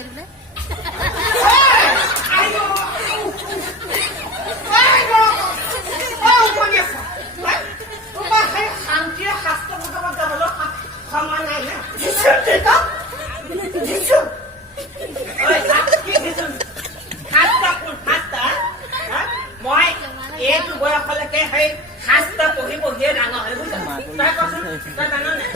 বোলে শান্তিৰে শাস্ত্ৰ বুজাব যাবলৈ সময় নাই নে মই এইটো বয়সলৈকে সেই শাস্ত্ৰ পঢ়ি পঢ়িয়ে ডাঙৰ হৈ বুজা তই কচোন তই জান নাই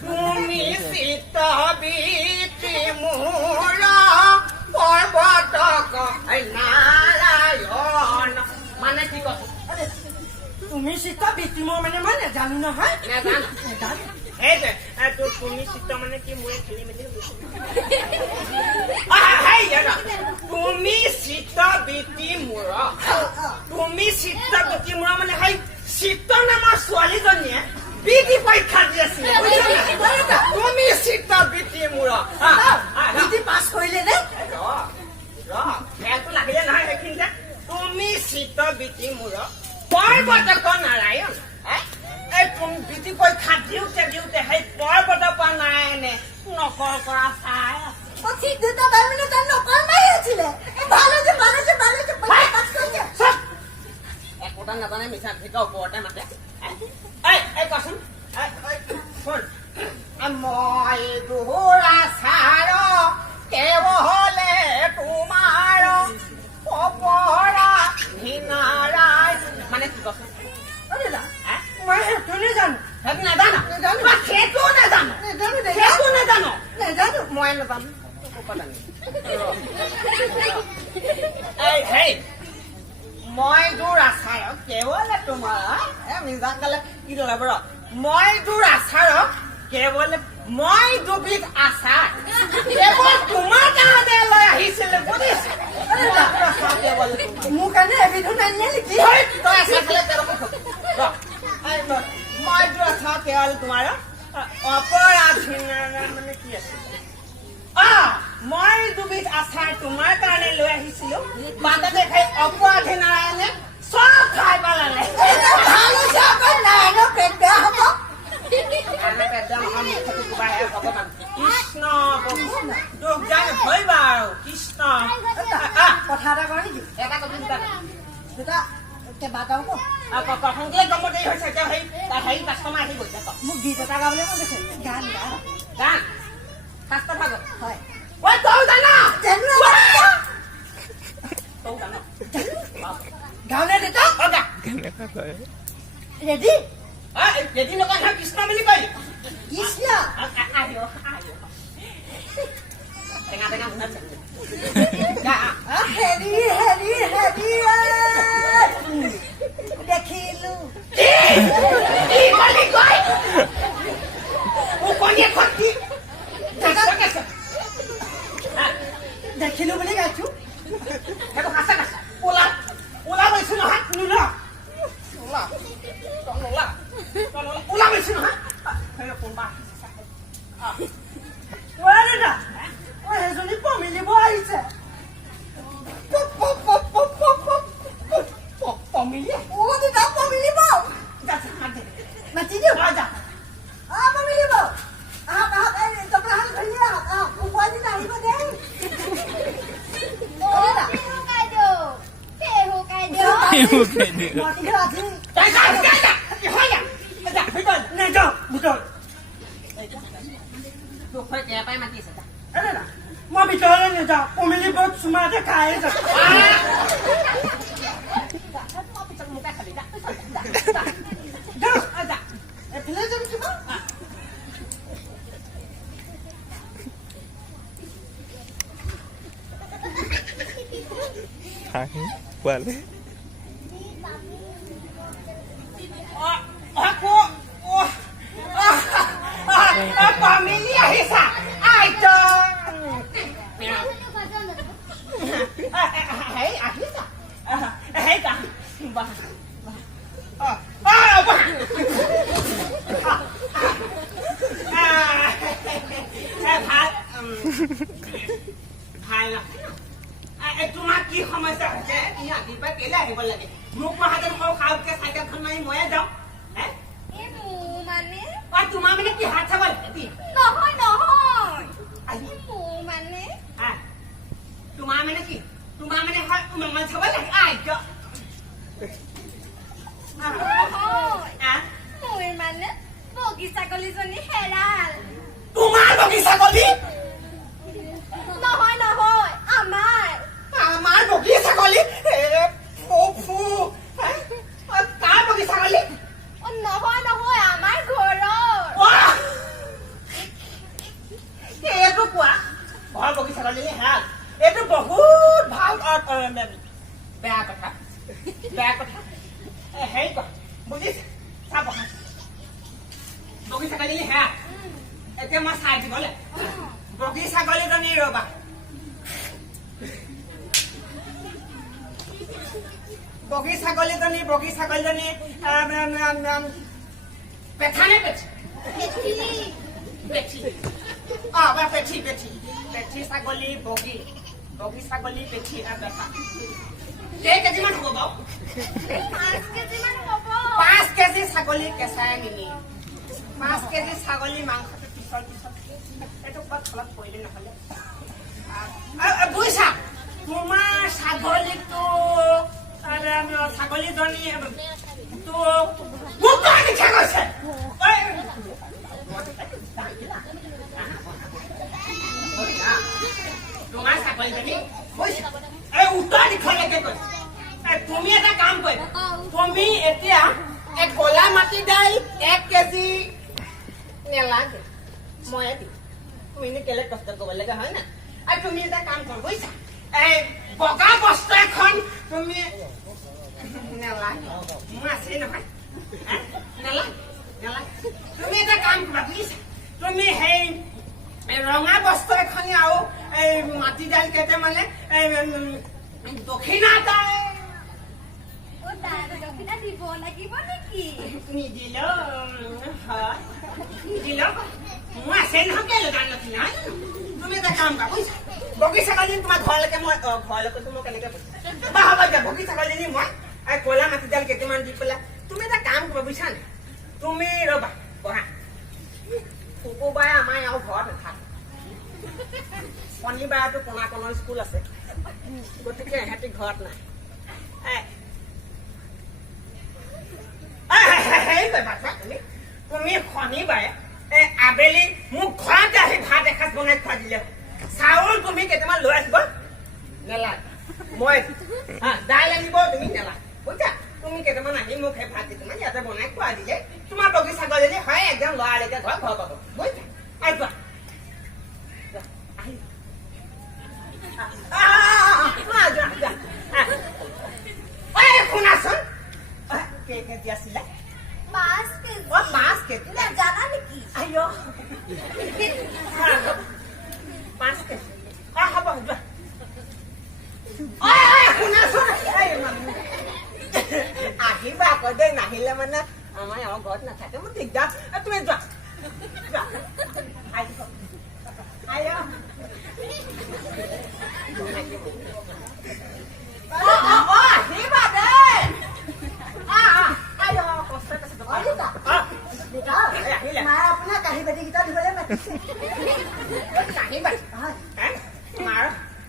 তুমি চিত বিতি মোৰ পৰ্বতক নাৰায়ণ মানে কি কচোন তুমি চিত্ত বিতি মোৰ মানে মই নাজানো নহয় নাজানো সেইটোৱে তুমি চিত্ত মানে কি মোৰে খেলি মেলি তুমি চিত্ত বিতি মূৰ তুমি চিত্ত বিতি মূৰ মানে সেই চিত্ত নামৰ ছোৱালীজনীয়ে বিধি পৰীক্ষা দি আছিলে তুমি চিত্ত বিতি মূৰ বিতি পাছ কৰিলে নে ফেলটো লাগিলে নহয় সেইখিনিতে তুমি চিত্ত বিতি মূৰ পৰ্বতক নাৰায়ণ এই তুমি বিধি পৰীক্ষা দিওঁতে দিওঁতে সেই পৰ্বতৰ পৰা নাৰায়ণে নকৰ পৰা চাই ঠিক দুটা বাৰ মানে তাৰ নকল মাৰি আছিলে ভালো যে পাস কৰছে একোটা নাজানে মিছা ভিতৰ ওপৰতে মাতে এই কচোন শুন মই দুহৰা চাৰ কেৱলে তোমাৰ অপৰা হিনাৰাই মানে কি কচোন মই সেইটো নাজানো সেইটো নাজানো সেইটো নাজানো সেইটো নাজানো নাজানো মই নাজানো মই দূৰ আচাৰক কেৱলে তোমাৰ মিজা কালে কি দলাব ৰ মই দূৰ আচাৰক কেৱলে মই দুবিধ আচাৰ কেৱল তোমাৰ কাৰণে লৈ আহিছিলে বুজিছে মোৰ কাৰণে এবিধো নানিয়ে নেকি তই আচাৰ খালে মই দূৰ আচাৰ কেৱল তোমাৰ অপৰাধীন মানে কি আছে মই দুবিধ আচাৰ তোমাৰ কাৰণে লৈ আহিছিলো বাটতে খাই অপৰাধী নাৰায়ণে চব খাই পেলালে কৃষ্ণ দুখ জান ভৰিবা আৰু কৃষ্ণ কথা এটা কয় নেকি এটা কবি দুটা কেইবাটাও কওঁ সোনকালে গম দেৰি হৈছে এতিয়া হেৰি কাষ্টমাৰ আহি গৈছে মোক গীত এটা গাবলৈ মন গৈছে গান গান গান শাস্ত্ৰ ভাগত হয় ঐ তই জানা গাঁৱলে দেতা ৰেডি যদি নকয় নহয় কৃষ্ণ বুলি কয় কৃষ্ণ টেঙা টেঙা মুখত হেৰি হেৰি হেৰি দেখিলো দেখিলো বুলি গাইছো সেইটো কাঁচা কাঁচা ওলা গৈছো নহয় নোলা ওলা গৈছো নহয় কোনবা দাদা সেইজনী পমিলিব আহিছে পমিলি ও দুটা পমিলিব মাতি দিওঁ যা পমিলিব আহক আহক এই জপলাহাল ধৰি আহক আহক উপায় দিন আহিব দেই মই ভিতৰলৈ নাযাওঁ পমিলি বহুত চুমাতে খাই যাওঁ এফালে যাম কিবা Vale. Familia esa. Ay, dong. Hey, ahisa. Hey, ka. Ba. ভাল তোমাৰ কি সমস্যা হৈছে ৰাতিপুৱা কেলে আহিব লাগে মোক মহাজন সৰু খাওঁতে চাইকেলখন মাৰি ময়ে যাওঁ তোমাৰ মানে কি হাত চাব নহয় নহয় মোৰ মানে মানে কি তোমাৰ মানে হয় মঙ্গল চাব লাগে আই মোৰ মানে বগী ছাগলীজনী হেৰাল তোমাৰ বগী ছাগলী নহয় নহয় আমাৰ বগী ছাগলী কাৰ বগী ছাগলী নহয় নহয় আমাৰ ঘৰৰ এইটো কোৱা ঘৰ বগী ছাগলী হেৰাল এইটো বহুত ভাল বেয়া কথা হেৰি কোৱা বুজিছে চাব বগী ছাগলী হেৰাল এতিয়া মই চাই দিবলৈ বগী ছাগলীজনী ৰবা বগী ছাগলীজনী পেঠা নে পেঠি পেঠি পেঠি ছাগলী বগী ছাগলী পেঠি পেঠা কেই কেজিমান হ'ব বাৰু 5 কেজিমান হ'ব 5 কেজি ছাগলী কেঁচাই নিনি 5 কেজি ছাগলী মাংসটো পিছল এইটো ক'ৰবাত তলত পৰিলে নহ'লে বুজিছা তোমাৰ ছাগলীটো ছাগলীজনী গৈছে তোমাৰ ছাগলীজনী উত্তৰ দিশলৈকে গৈছে তুমি এটা কাম কৰিবা তুমি এতিয়া কলা মাটি দাইল 1 কেজি নেলাগে ময়ে দিম তুমি এনে কেলে কষ্ট কৰিব লাগে হয় না আৰু তুমি এটা কাম কৰ বুজিছা বগা বস্ত্ৰ এখন তুমি নেলাগে মোৰ আছে নহয় নেলাগে তুমি এটা কাম কৰিবা বুজিছা তুমি সেই ৰঙা বস্ত্ৰ এখনি আৰু এই মাটি দাইল কেইটামানে দক্ষিণা তাই দক্ষিণা দিব লাগিব নেকি নিদিলেও হয় নিদিলেও মোৰ আছে নহয় কেলে দান দক্ষিণা তুমি এটা কাম কৰা বুজিছা বগী ছাগলী তোমাৰ ঘৰলৈকে মই ঘৰলৈকে মই কেনেকে বা হ'ব দিয়া বগী ছাগলীজনী মই কলা মাটি দাইল কেইটামান দি পেলাই তুমি এটা কাম কৰিবা বুজিছা নে তুমি ৰবা বহা শুকুৰবাৰে আমাৰ আৰু ঘৰত নাথাকে শনিবাৰেতো কোণৰ স্কুল আছে গতিকে ইহঁতি ঘৰত নাই তুমি শনিবাৰে আবেলি মোক ঘৰতে আহি ভাত এসাঁজ বনাই খুৱাই দিলে চাউল তুমি কেইটামান লৈ আহিব নেলাগে মই দাইল আনিব তুমি নেলাগে বুজিছা তুমি কেইটামান আহি মোক সেই ভাত কেইটামান ইয়াতে বনাই খুৱাই দিলে তোমাৰ বগী ছাগলীজনী হয় একদম লৰালৈকে ঘৰ পাব বুজিছা আহিবা শুনাচোন কেই কেজি আছিলে 5 কেজি 5 কেজি জানা নেকি আইঅ 5 কেজি হ'ব যোৱা শুনাচোন আহিবা আকৌ দেই নাহিলে মানে আমাৰ এওঁ ঘৰত নাথাকে মোৰ দিগদাৰ তুমি যোৱা আহিবা দেই মায়ে আপোনাক কাঁহী বাতিকেইটা ধুবলৈ মাতিছে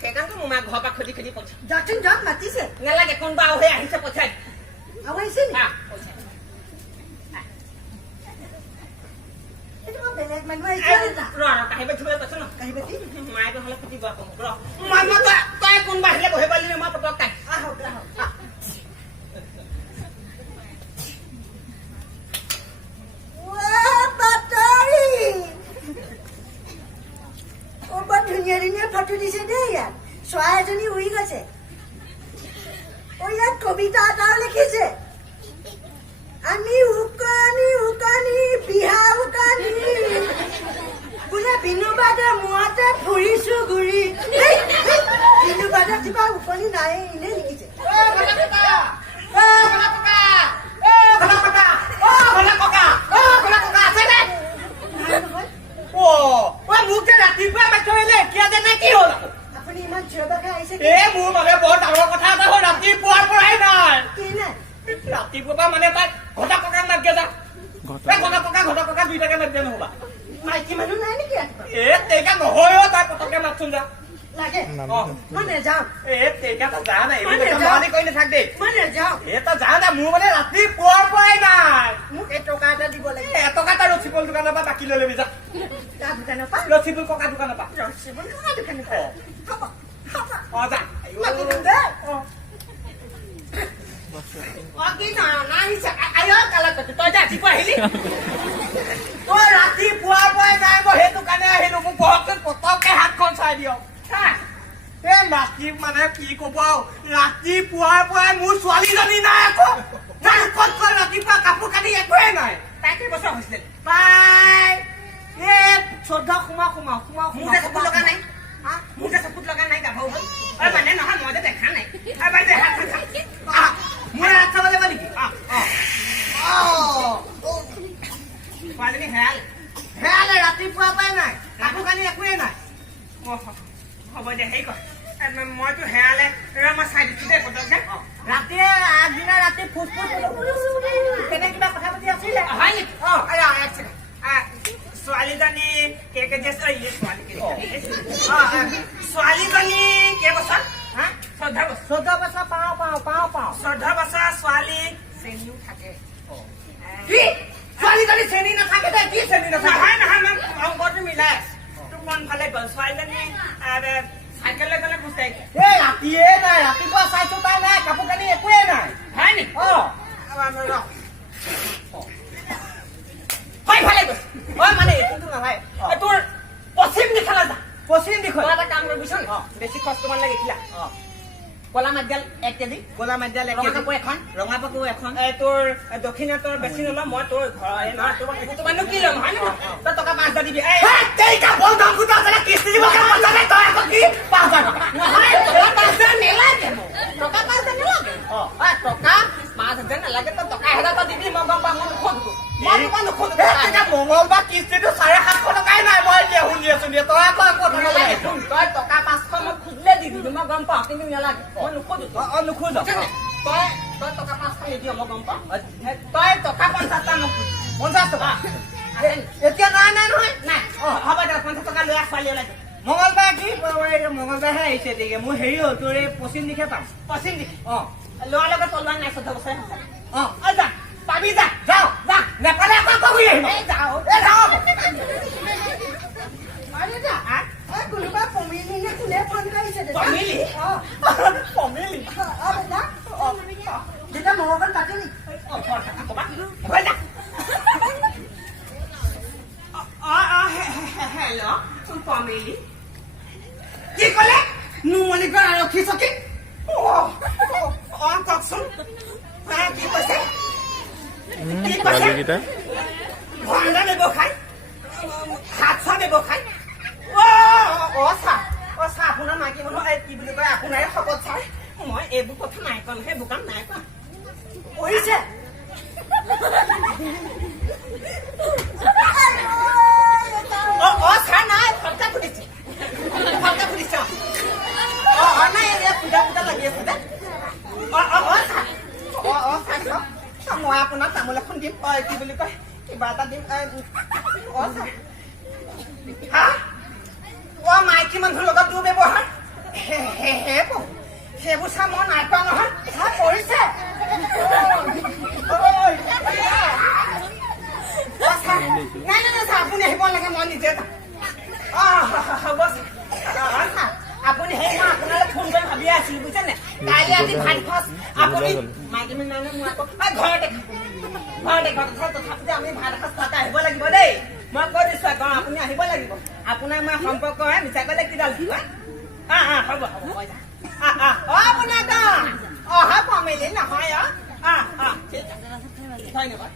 সেইকাৰণে মোৰ মাক ঘৰৰ পৰা খুদি খুদি পঠিয়াই যতন যত মাতিছে নালাগে কোনোবা হৈ আহিছে পঠিয়াই আৰু আহিছে নি এইটো মই বেলেগ মানুহ আহিছে কাঁহী বাতি ধুবলৈ কৈছো ন কাঁহী বাতি মায়ে নহ'লে খুটিব আকৌ মোক তই কোনোবা আহিলে বহিব পাৰিলি মই পটক কাঢ়ি আহক আহক ধুনীয়া ধুনীয়া ফটো দিছে দেই ইয়াত চৰাই এজনী উৰি গৈছে ইয়াত কবিতা এটাও লিখিছে আমি উকানি উকানি বিহা উকানি বোলে বিনুবাদে মূৰতে ফুৰিছো ঘূৰি বিনুবাদে কিবা উকনি নাই এনে লিখিছে ৰাতিপুৱা বাতৰিলে এতিয়া যেনে কি হ'ল আপুনি ইমান চিঞৰ আহিছে মোৰ মানে বৰ ডাঙৰ কথা এটা হ'ল ৰাতিপুৱাৰ পৰাই নাই কি নাই ৰাতিপুৱা মানে তাই ঘটা ককাক মাতিয়ে যা ঘটা ককা দুইটাকে মাতিয়ে নহবা মাইকী মানুহ নাই নেকি ৰাতিপুৱা তেইকা নহয় তাই পটককে মাতচোন যা লাগে অ', মই নেযাওঁ তেইকা তই যা নাই মই এইবোৰ নেযাওঁ। মহালি কৰি নাথাক দেই মই নেযাওঁ তই যা না মোৰ মানে ৰাতিপুৱাৰ পৰাই নাই মোক এটকা এটা দিব লাগে এটকা এটা ৰচিবল দোকানৰ পৰা বাকী লৈ ল'বি যা তাৰ দোকানৰ পৰা ৰচিবল ককা দোকানৰ পৰা ৰচিবল থকা দোকানৰ পৰা হ'ব হ'ব অ যা মাতি দিম দেই কি নাহিছে আইঅ কালত তই যে ৰাতিপুৱা আহিলি তই ৰাতিপুৱাৰ পৰাই নাই মই সেইটো কাৰণে আহিলো মোক ঘৰতোন পতককে হাতখন চাই দিয়ক এই ৰাতি মানে কি কব ৰাতিপুৱাৰ পৰাই মোৰ ছোৱালীজনী নাই আকৌ নাই ক'ত ক'ত ৰাতিপুৱা কাপোৰ কানি একোৱে নাই তাই কেইবছৰ হৈছিলে পাই এই 14 সোমাও মোৰ যে চকুত লগা নাই মোৰ যে চকুত লগা নাই গাভৰু হ'ল মানে নহয় মই যে দেখা নাই বাইদেউ হাত মোৰ হাত চাব লাগিব নেকি ছোৱালীজনী হেৰালে ৰাতিপুৱা পৰাই নাই কাপোৰ কানি একোৱেই নাই হ'ব দে হেৰি কৰ মইতো হেৰালে মই চাই দিছো দেই পটককে ৰাতি আগদিনা ৰাতি ফুচফুচ তেনে কিবা কথা পাতি আছিলে হয় নেকি এক ছেকেণ্ড ছোৱালীজনী কেজি আছে ছোৱালীজনী কেইবছৰ 14 বছৰ 14 বছৰ পাওঁ 14 বছৰ ছোৱালী চেনীও থাকে কি ছোৱালীজনী চেনী নাথাকে দে কি চেনী নাথাকে নহয় মই অংকটো মিলাই তোৰ মন ভালে গ'ল ছোৱালীজনী চাইকেল লৈ গ'লে খোজকাঢ়ি এই ৰাতিয়ে নাই ৰাতিপুৱা চাইছো তাই নাই কাপোৰ কানি একোৱে নাই হয় নেকি হয় ভালে গৈছে হয় মানে এইটো নালাগে তোৰ পশ্চিম দিশলৈ যা পশ্চিম দিশত এটা কাম কৰি বুজিছ বেছি কষ্ট মান লাগে কিলা কলা মাটিডাল 1 কেজি কলা মাটিডাল ৰঙা কাপোৰ এখন ৰঙা কাপোৰ এখন তোৰ দক্ষিণে তোৰ বেছি নলওঁ মই তোৰ ঘৰ নহয় তোমাৰনো কি ল'ম হয় নহয় তই টকা 5,000 দিবি নালাগে তই টকা 1,000 তই দিবি মই গম পাম মই নোখোজো মংগলবাৰ কিস্তিটো 750 টকাই নাই মই এতিয়া শুনি আছো তই তই টকা 500 মই খুজিলে দি দিবি মই গম পাওঁ কিন্তু নালাগে মই নোখোজো তই টকা 500 নিদিয় মই গম পাওঁ তই টকা 50টা মোক 50 টকা এতিয়া নাই নহয় নাই হ'ব দে 50 টকা লৈ ছোৱালী ওলাইছে মংগলবাৰ কি মংগলবাৰহে আহিছে দেগে মোৰ হেৰি হ'ল তোৰ এই পশ্চিম দিশে পাম পশ্চিম দিশে লোৱাৰ লগত তলোৱাৰ নাই 14 বছৰ যা পাবি যা যাওঁ নেপালে আকৌ ঘূৰি আহিম কোনোবা পমিলি নে কোনে ফোন কৰিছে পমিলি তেতিয়া মংগল পাতি নি হেল্ল' পমিলি কি ক'লে নুমলীগড় আৰক্ষী চকী কওকচোন কি কৈছে পোৱালীকেইটা ভণ্ডা ব্যৱসায় হাত চাহ ব্যৱসায় চাহ আপোনাৰ মাইকী মানুহ কি বুলি কয় আপোনাৰে শপত চাই মই এইবোৰ কথা নাই কোৱা সেইবোৰ কাম নাই কোৱা কৰিছে চাহ নাই ফটকা ফুটিছে নাই পূজা লাগি আছে যে চাহ মই আপোনাক তামোল এখন দিম কি বুলি কয় কিবা এটা দিম মাইকী মানুহৰ লগত দুৰ্ব্যৱহাৰ সেইবোৰ চাহ মই নাই পোৱা নহয় চাহ কৰিছে নাই চাহ আপুনি আহিব লাগে মই নিজে যাম হ'ব চাহ আপুনি সেই মই আপোনালৈ ফোন কৰি ভাবিয়ে আছিলো বুজিছে নে কাইলৈ আজি ভাত খৰচ আপুনি মাইকী মানুহ মই আকৌ ঘৰতে তথাপিতো আমি ভাত এসাঁজ খোৱাকৈ আহিব লাগিব দেই মই কৈ দিছো আকৌ আপুনি আহিব লাগিব আপোনাক মই সম্পৰ্ক মিছা কৰিলে কিডাল দিব হ'ব আপোনাৰ পমিলি নহয় ঠিক আছে ধন্যবাদ